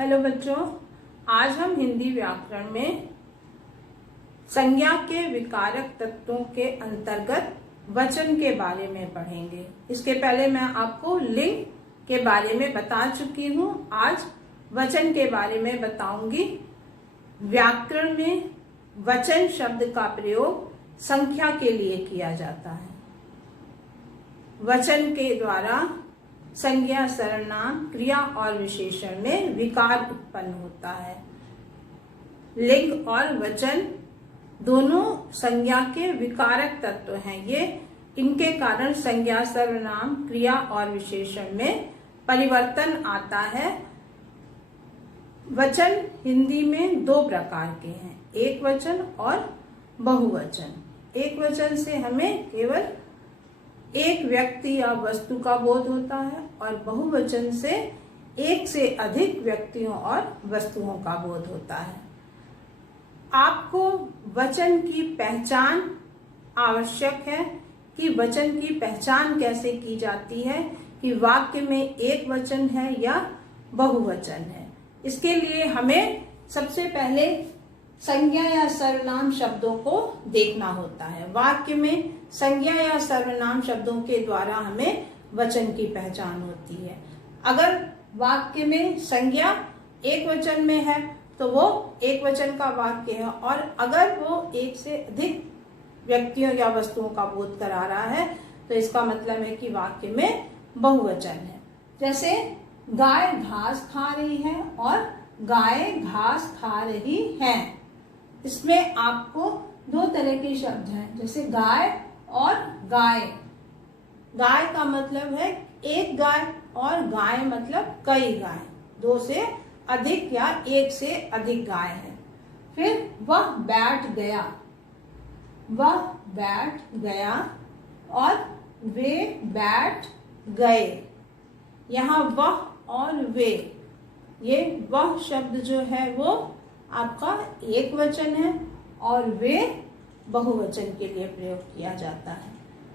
Hello बच्चों, आज हम हिंदी व्याकरण में संज्ञा के विकारक तत्वों के अंतर्गत वचन के बारे में पढ़ेंगे। इसके पहले मैं आपको लिंग के बारे में बता चुकी हूँ। आज वचन के बारे में बताऊंगी। व्याकरण में वचन शब्द का प्रयोग संख्या के लिए किया जाता है। वचन के द्वारा संज्ञा, सर्वनाम, क्रिया और विशेषण में विकार उत्पन्न होता है। लिंग और वचन दोनों संज्ञा के विकारक तत्व हैं। ये इनके कारण संज्ञा, सर्वनाम, क्रिया और विशेषण में परिवर्तन आता है। वचन हिंदी में दो प्रकार के हैं, एक वचन और बहुवचन। एक वचन से हमें केवल एक व्यक्ति या वस्तु का बोध होता है और बहुवचन से एक से अधिक व्यक्तियों और वस्तुओं का बोध होता है। आपको वचन की पहचान आवश्यक है कि वचन की पहचान कैसे की जाती है कि वाक्य में एक वचन है या बहुवचन है। इसके लिए हमें सबसे पहले संज्ञा या सर्वनाम शब्दों को देखना होता है। वाक्य में संज्ञा या सर्वनाम शब्दों के द्वारा हमें वचन की पहचान होती है। अगर वाक्य में संज्ञा एक वचन में है तो वो एक वचन का वाक्य है, और अगर वो एक से अधिक व्यक्तियों या वस्तुओं का बोध करा रहा है तो इसका मतलब है कि वाक्य में बहुवचन है। जैसे गाय घास खा रही है और गाय घास खा रही है। इसमें आपको दो तरह के शब्द हैं, जैसे गाय और गाय। गाय का मतलब है एक गाय और गाय मतलब कई गाय, दो से अधिक या एक से अधिक गाय है। फिर वह बैठ गया, वह बैठ गया और वे बैठ गए। यहाँ वह और वे, ये वह शब्द जो है वो आपका एक वचन है और वे बहुवचन के लिए प्रयोग किया जाता है।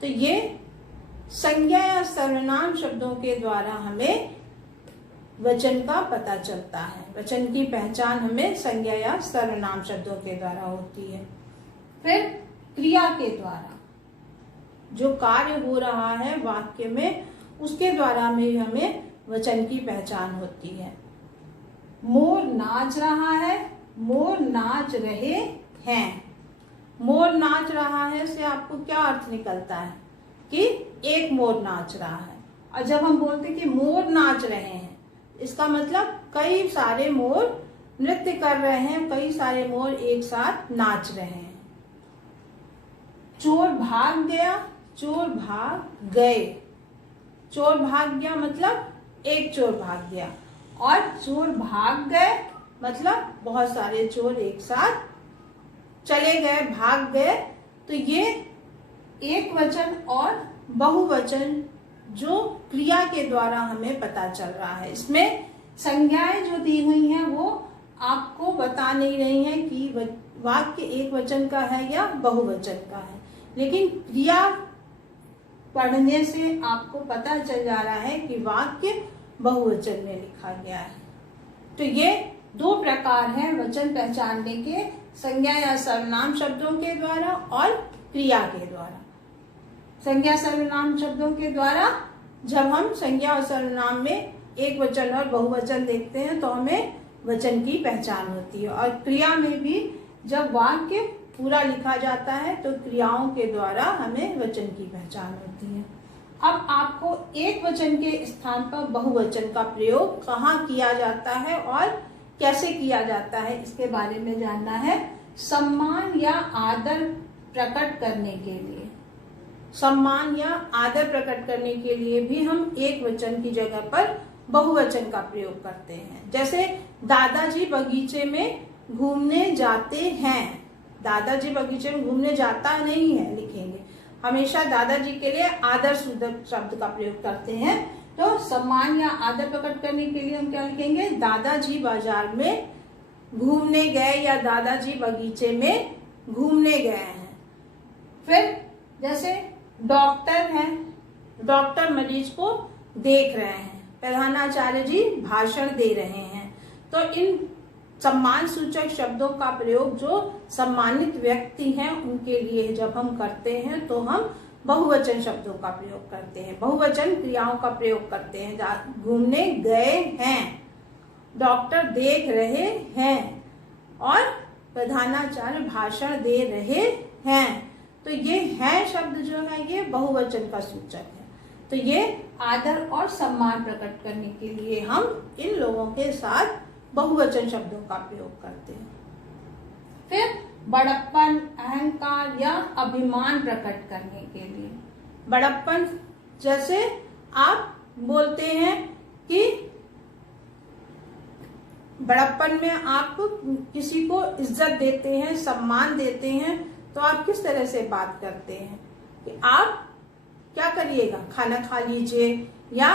तो ये संज्ञा या सर्वनाम शब्दों के द्वारा हमें वचन का पता चलता है। वचन की पहचान हमें संज्ञा या सर्वनाम शब्दों के द्वारा होती है। फिर क्रिया के द्वारा जो कार्य हो रहा है वाक्य में, उसके द्वारा में हमें वचन की पहचान होती है। मोर नाच रहा है, मोर नाच रहे हैं। मोर नाच रहा है से आपको क्या अर्थ निकलता है कि एक मोर नाच रहा है। और जब हम बोलते कि मोर नाच रहे हैं, इसका मतलब कई सारे मोर नृत्य कर रहे हैं, कई सारे मोर एक साथ नाच रहे हैं। चोर भाग गया, चोर भाग गए। चोर भाग गया मतलब एक चोर भाग गया, और चोर भाग गए मतलब बहुत सारे चोर एक साथ चले गए, भाग गए। तो ये एक वचन और बहुवचन जो क्रिया के द्वारा हमें पता चल रहा है। इसमें संज्ञाएं जो दी हुई हैं वो आपको बता नहीं रही हैं कि वाक्य एक वचन का है या बहुवचन का है, लेकिन क्रिया पढ़ने से आपको पता चल जा रहा है कि वाक्य बहुवचन में लिखा गया है। तो ये दो प्रकार हैं वचन पहचानने के, संज्ञा या सर्वनाम शब्दों के द्वारा और क्रिया के द्वारा। संज्ञा सर्वनाम शब्दों के द्वारा जब हम संज्ञा और सर्वनाम में एक वचन और बहुवचन देखते हैं तो हमें वचन की पहचान होती है। और क्रिया में भी जब वाक्य पूरा लिखा जाता है तो क्रियाओं के द्वारा हमें वचन की पहचान होती है। अब आपको एक वचन के स्थान पर बहुवचन का प्रयोग कहाँ किया जाता है और कैसे किया जाता है, इसके बारे में जानना है। सम्मान या आदर प्रकट करने के लिए, सम्मान या आदर प्रकट करने के लिए भी हम एक वचन की जगह पर बहुवचन का प्रयोग करते हैं। जैसे दादाजी बगीचे में घूमने जाते हैं। दादाजी बगीचे में घूमने जाता नहीं है लिखेंगे, हमेशा दादाजी के लिए आदर सूचक शब्द का प्रयोग करते हैं। तो सम्मान या आदर प्रकट करने के लिए हम क्या लिखेंगे, दादाजी बाजार में घूमने गए या दादाजी बगीचे में घूमने गए हैं। फिर जैसे डॉक्टर हैं, डॉक्टर मरीज को देख रहे हैं, प्रधानाचार्य जी भाषण दे रहे हैं। तो तो इन सम्मान सूचक शब्दों का प्रयोग जो सम्मानित व्यक्ति हैं उनके लिए जब हम करते हैं तो हम बहुवचन शब्दों का प्रयोग करते हैं, बहुवचन क्रियाओं का प्रयोग करते हैं। घूमने गए हैं, डॉक्टर देख रहे हैं और प्रधानाचार्य भाषण दे रहे हैं। तो ये है शब्द जो है ये बहुवचन का सूचक है। तो ये आदर और सम्मान प्रकट करने के लिए हम इन लोगों के साथ बहुवचन शब्दों का प्रयोग करते हैं। फिर बड़प्पन, अहंकार या अभिमान प्रकट करने के लिए, बड़प्पन जैसे आप बोलते हैं कि बड़प्पन में आप किसी को इज्जत देते हैं, सम्मान देते हैं, तो आप किस तरह से बात करते हैं कि आप क्या करिएगा, खाना खा लीजिए या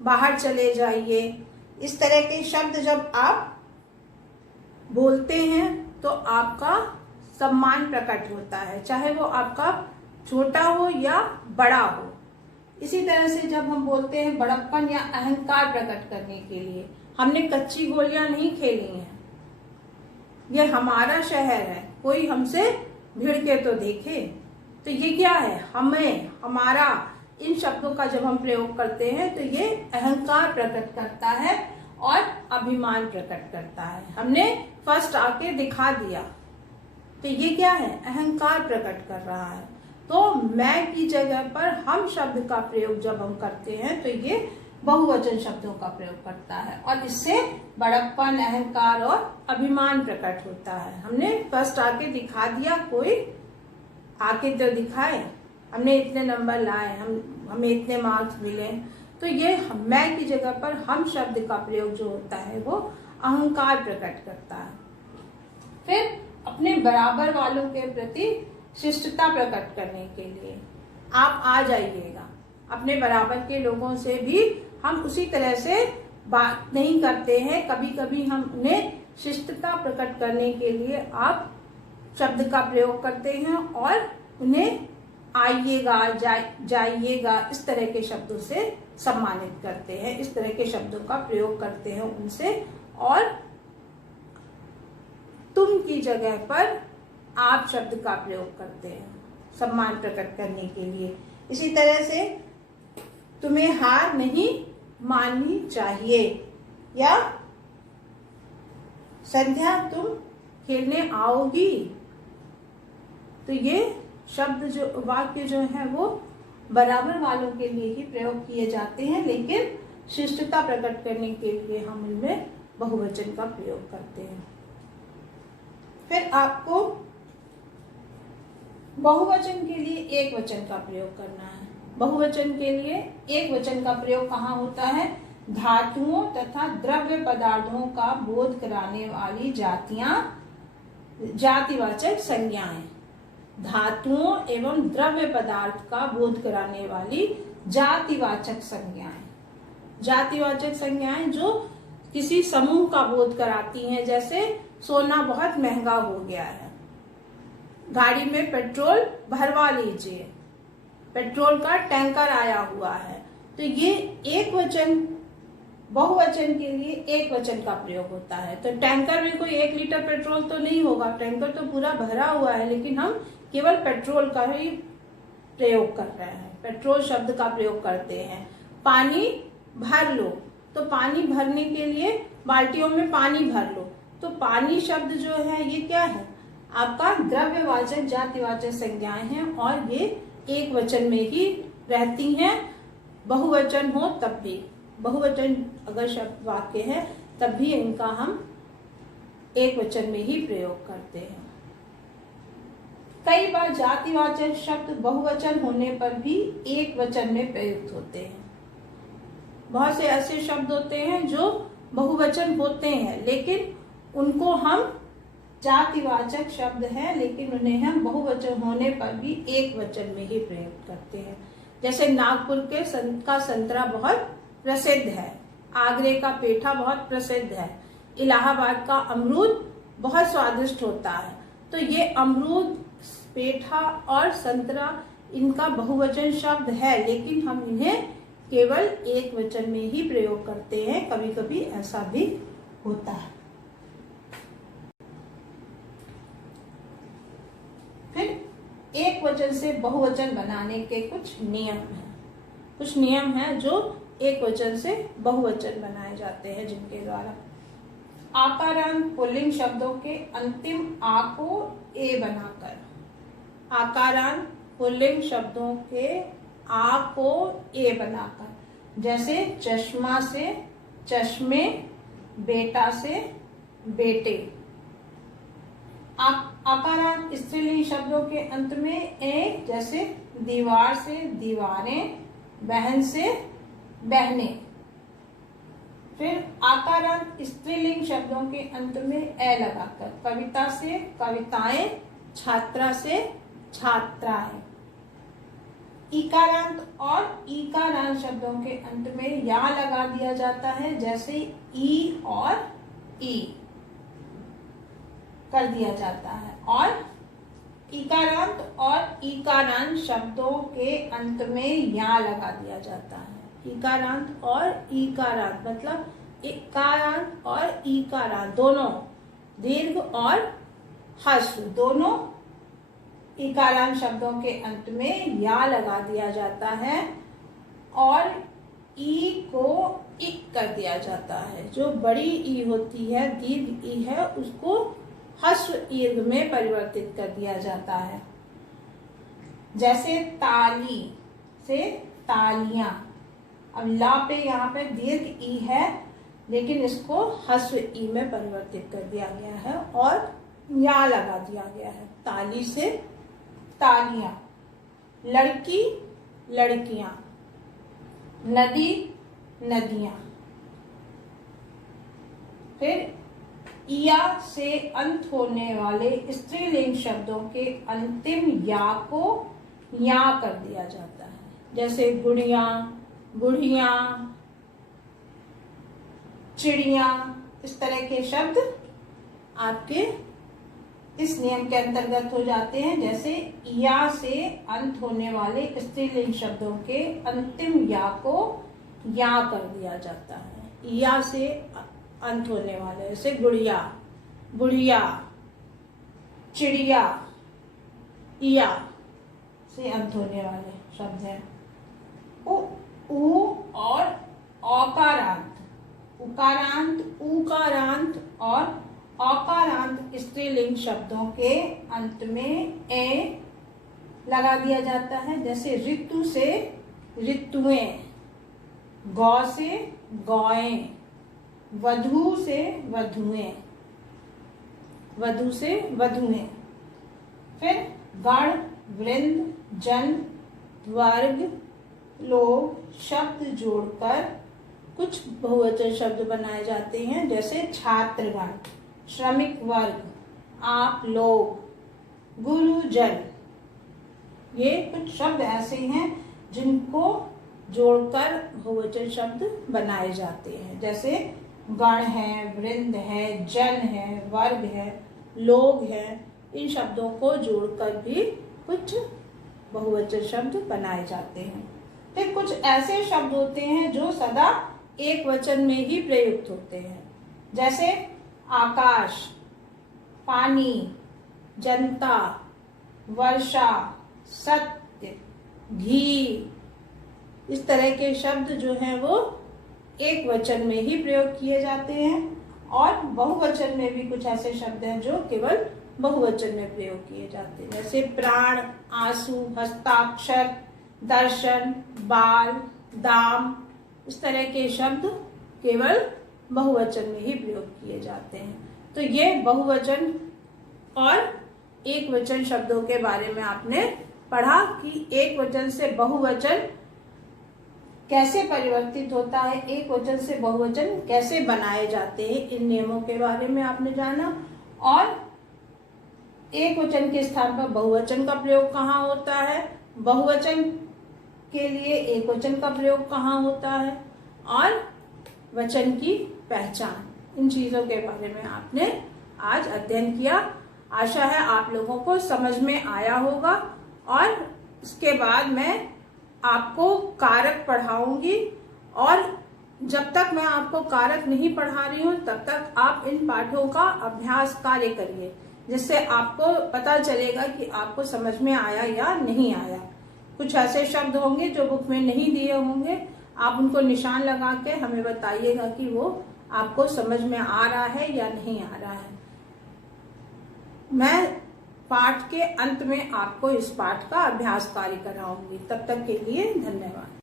बाहर चले जाइए। इस तरह के शब्द जब आप बोलते हैं तो आपका सम्मान प्रकट होता है, चाहे वो आपका छोटा हो या बड़ा हो। इसी तरह से जब हम बोलते हैं बड़प्पन या अहंकार प्रकट करने के लिए, हमने कच्ची गोलियां नहीं खेली हैं, ये हमारा शहर है, कोई हमसे भिड़ के तो देखे। तो ये क्या है, हमें, हमारा, इन शब्दों का जब हम प्रयोग करते हैं तो ये अहंकार प्रकट करता है और अभिमान प्रकट करता है। हमने फर्स्ट आके दिखा दिया, तो ये क्या है, अहंकार प्रकट कर रहा है। तो मैं की जगह पर हम शब्द का प्रयोग जब हम करते हैं तो ये बहुवचन शब्दों का प्रयोग करता है और इससे बड़प्पन, अहंकार और अभिमान प्रकट होता है। हमने फर्स्ट आके दिखा दिया, कोई आके तो दिखाए, हमने इतने नंबर लाए, हमें इतने मार्क्स मिले, तो ये मैं की जगह पर हम शब्द का प्रयोग जो होता है वो अहंकार प्रकट करता है। फिर अपने बराबर वालों के प्रति शिष्टता प्रकट करने के लिए आप आ जाइएगा, अपने बराबर के लोगों से भी हम उसी तरह से बात नहीं करते हैं। कभी कभी हम उन्हें शिष्टता प्रकट करने के लिए आप शब्द का प्रयोग करते हैं और उन्हें आइएगा, जाइएगा, इस तरह के शब्दों से सम्मानित करते हैं, इस तरह के शब्दों का प्रयोग करते हैं उनसे। और तुम की जगह पर आप शब्द का प्रयोग करते हैं सम्मान प्रकट करने के लिए। इसी तरह से तुम्हें हार नहीं माननी चाहिए या संध्या तुम खेलने आओगी। तो ये शब्द जो वाक्य जो है वो बराबर वालों के लिए ही प्रयोग किए जाते हैं, लेकिन शिष्टता प्रकट करने के लिए हम इनमें बहुवचन का प्रयोग करते हैं। फिर आपको बहुवचन के लिए एक वचन का प्रयोग करना है। बहुवचन के लिए एक वचन का प्रयोग कहाँ होता है, धातुओं तथा द्रव्य पदार्थों का बोध कराने वाली जातिवाचक संज्ञाएं, धातुओं एवं द्रव्य पदार्थ का बोध कराने वाली जातिवाचक संज्ञाएं, जातिवाचक संज्ञाएं जो किसी समूह का बोध कराती हैं। जैसे सोना बहुत महंगा हो गया है, गाड़ी में पेट्रोल भरवा लीजिए, पेट्रोल का टैंकर आया हुआ है। तो ये एक वचन, बहुवचन के लिए एक वचन का प्रयोग होता है। तो टैंकर में कोई 1 लीटर पेट्रोल तो नहीं होगा, टैंकर तो पूरा भरा हुआ है, लेकिन हम केवल पेट्रोल का ही प्रयोग कर रहे हैं, पेट्रोल शब्द का प्रयोग करते हैं। पानी भर लो, तो पानी भरने के लिए बाल्टियों में पानी भर लो, तो पानी शब्द जो है ये क्या है, आपका द्रव्यवाचक जातिवाचक संज्ञाएं हैं और ये एक वचन में ही रहती हैं। बहुवचन हो तब भी, बहुवचन अगर शब्द वाक्य है तब भी इनका हम एक वचन में ही प्रयोग करते हैं। कई बार जातिवाचक शब्द बहुवचन होने पर भी एक वचन में प्रयुक्त होते हैं। बहुत से ऐसे शब्द होते हैं जो बहुवचन होते हैं, लेकिन उनको हम जातिवाचक शब्द है, लेकिन उन्हें हम बहुवचन होने पर भी एक वचन में ही प्रयोग करते हैं। जैसे नागपुर के का संतरा बहुत प्रसिद्ध है, आगरे का पेठा बहुत प्रसिद्ध है, इलाहाबाद का अमरूद बहुत स्वादिष्ट होता है। तो ये अमरूद, पेठा और संतरा इनका बहुवचन शब्द है, लेकिन हम इन्हें केवल एक वचन में ही प्रयोग करते हैं। कभी कभी ऐसा भी होता है। फिर एक वचन से बहुवचन बनाने के कुछ नियम हैं। कुछ नियम हैं जो एक वचन से बहुवचन बनाए जाते हैं, जिनके द्वारा आकारांत पुल्लिंग शब्दों के अंतिम आ को ए बनाकर, आकारांत पुल्लिंग शब्दों के आ को ए बनाकर, जैसे चश्मा से चश्मे, बेटा से बेटे। आकारांत स्त्रीलिंग शब्दों के अंत में ए, जैसे दीवार से दीवारें, बहन से बहनें। फिर आकारांत स्त्रीलिंग शब्दों के अंत में ए लगाकर, कविता से कविताएं, छात्रा से छात्राएं। इकारांत और ईकारांत शब्दों के अंत में या लगा दिया जाता है, जैसे ई और ई कर दिया जाता है। और इकारांत और ईकारांत शब्दों के अंत में या लगा दिया जाता है। इकारांत और ईकारांत मतलब इकारांत और ईकारांत दोनों, दीर्घ और ह्रस्व दोनों इकारांत शब्दों के अंत में या लगा दिया जाता है और ई को इक कर दिया जाता है। जो बड़ी ई होती है, दीर्घ ई है, उसको ह्रस्व ईर्घ में परिवर्तित कर दिया जाता है। जैसे ताली से तालियां। अब ला पे यहाँ पे दीर्घ ई है, लेकिन इसको ह्रस्व ई में परिवर्तित कर दिया गया है और या लगा दिया गया है। ताली से तालियां, लड़की लड़कियां, नदी नदियां। फिर इया से अंत होने वाले स्त्रीलिंग शब्दों के अंतिम या को या कर दिया जाता है, जैसे गुड़िया, बुढ़िया, चिड़िया। इस तरह के शब्द आपके इस नियम के अंतर्गत हो जाते हैं। जैसे या से अंत होने वाले स्त्रीलिंग शब्दों के अंतिम या को या कर दिया जाता है। या से अंत होने वाले, जैसे गुड़िया, बुढ़िया, चिड़िया, इया से अंत होने वाले शब्द हैं। उ और औकारांत, उकारांत, उकारांत और औकारांत स्त्रीलिंग शब्दों के अंत में ए लगा दिया जाता है, जैसे ऋतु से ऋतुएं, गौ से गौएं, वधु से वधुएं, वधु से वधुएं। फिर गण, वृंद, जन, वर्ग, लोग शब्द जोड़कर कुछ बहुवचन शब्द बनाए जाते हैं, जैसे छात्रगण, श्रमिक वर्ग, आप लोग, गुरुजन। ये कुछ शब्द ऐसे हैं जिनको जोड़कर बहुवचन शब्द बनाए जाते हैं, जैसे गण है, वृंद है, जन है, वर्ग है, लोग है। इन शब्दों को जोड़कर भी कुछ बहुवचन शब्द बनाए जाते हैं। फिर कुछ ऐसे शब्द होते हैं जो सदा एक वचन में ही प्रयुक्त होते हैं, जैसे आकाश, पानी, जनता, वर्षा, सत्य, घी। इस तरह के शब्द जो हैं वो एक वचन में ही प्रयोग किए जाते हैं। और बहुवचन में भी कुछ ऐसे शब्द हैं जो केवल बहुवचन में प्रयोग किए जाते हैं, जैसे प्राण, आंसू, हस्ताक्षर, दर्शन, बाल, दाम। इस तरह के शब्द केवल बहुवचन में ही प्रयोग किए जाते हैं। तो ये बहुवचन और एक वचन शब्दों के बारे में आपने पढ़ा कि एक वचन से बहुवचन कैसे परिवर्तित होता है, एक वचन से बहुवचन कैसे बनाए जाते हैं। इन नियमों के बारे में आपने जाना। और एक वचन के स्थान पर बहुवचन का प्रयोग कहाँ होता है, बहुवचन के लिए एक वचन का प्रयोग कहाँ होता है, और वचन की पहचान। इन चीजों के बारे में आपने आज अध्ययन किया। आशा है आप लोगों को समझ में आया होगा। और इसके बाद मैं आपको कारक पढ़ाऊंगी और जब तक मैं आपको कारक नहीं पढ़ा रही हूँ तब तक आप इन पाठों का अभ्यास कार्य करिए, जिससे आपको पता चलेगा कि आपको समझ में आया या नहीं आया। कुछ ऐसे शब्द होंगे जो बुक में नहीं दिए होंगे, आप उनको निशान लगा के हमें बताइएगा कि वो आपको समझ में आ रहा है या नहीं आ रहा है। मैं पाठ के अंत में आपको इस पाठ का अभ्यास कार्य कराऊंगी। तब तक के लिए धन्यवाद।